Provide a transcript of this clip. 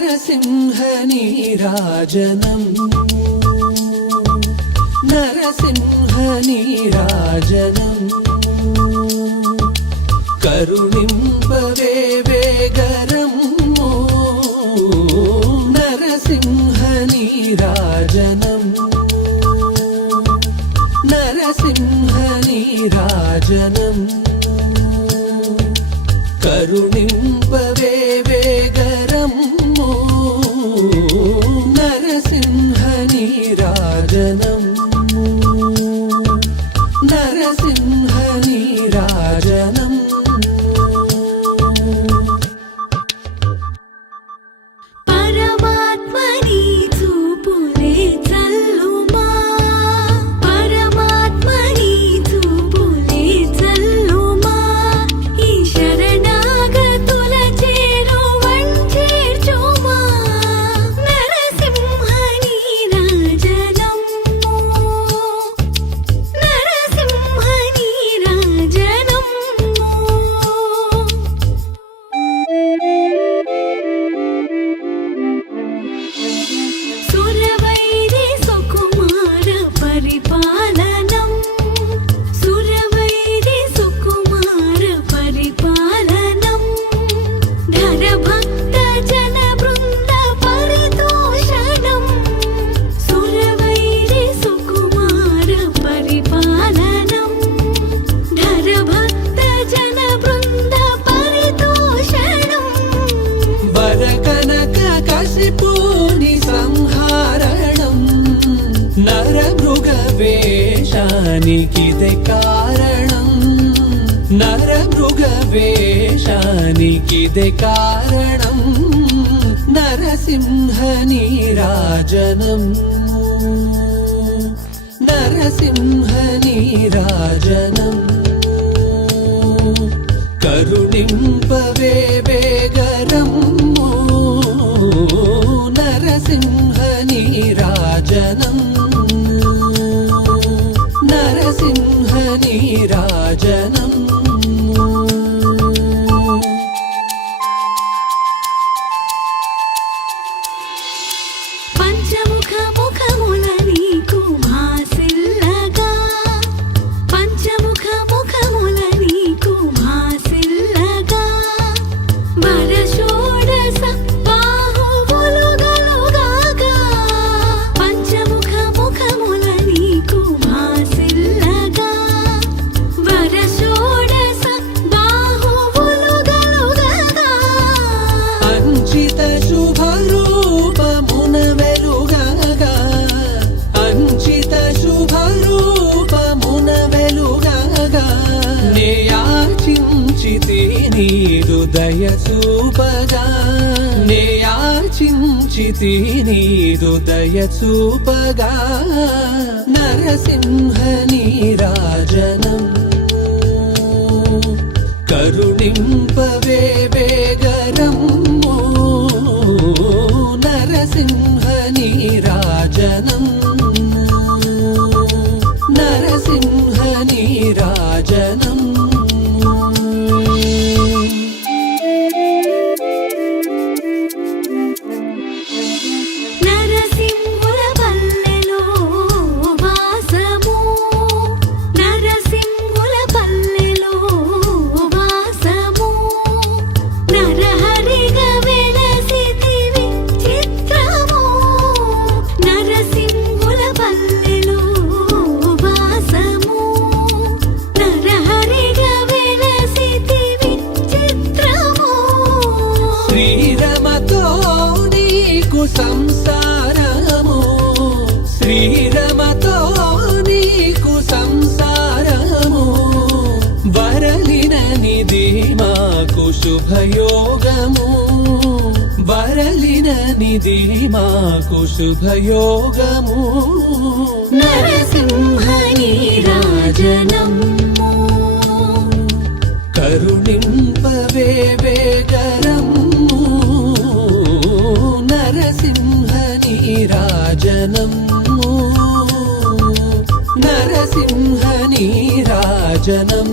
నరసింహనీరాజనం నరసింహనీరాజనం కరుణింపవే వేగరమ్ము నరసింహనీరాజనం నరసింహనీరాజనం కరుణింపవే వేగరమ్ము నరసింహనీరాజనం నరసింహనీరాజనం నరమృగవేషానికిదే కారణం నరమృగవేషానికిదే కారణం నరసింహనీరాజనం నరసింహనీరాజనం కరుణింపవే వేగరమ్ము నరసింహనీరాజనం నరసింహనీరాజనం పంచముఖ ముఖముల నీకు భాసిల్లగా పంచముఖ ముఖముల నీకు భాసిల్లగా వరషోడస బాహువులుగలుగాగా పంచముఖ ముఖముల నీకు భాసిల్లగా వరషోడస బాహువులుగలుగాగా అంచిత శుభరూపమున వెలుగగా అంచిత శుభరూపమున వెలుగగా నే యాచించితి నీదు దయ చూపగా నే యాచించితి నీదు దయ చూపగా నరసింహనీరాజనం కరుణింపవే వేగరమ్ము నరసింహనీరాజనం నరసింహనీరాజనం నరసింహుల పల్లెలో వాసము నరసింహుల పల్లెలో వాసము నరహరిగా వెలసితివి చిత్రము నరసింహుల పల్లెలో వాసము నరహరిగా వెలసితివి చిత్రము శ్రీరమతో నీకు సంసారము శ్రీరమతో నీకు సంసారము వరలిన నిధి మాకు శుభయోగము వరలిన నిధి మాకు శుభయోగము నరసింహనీరాజనం కరుణింపవే వేగరమ్ము నరసింహనీరాజనం నరసింహనీరాజనం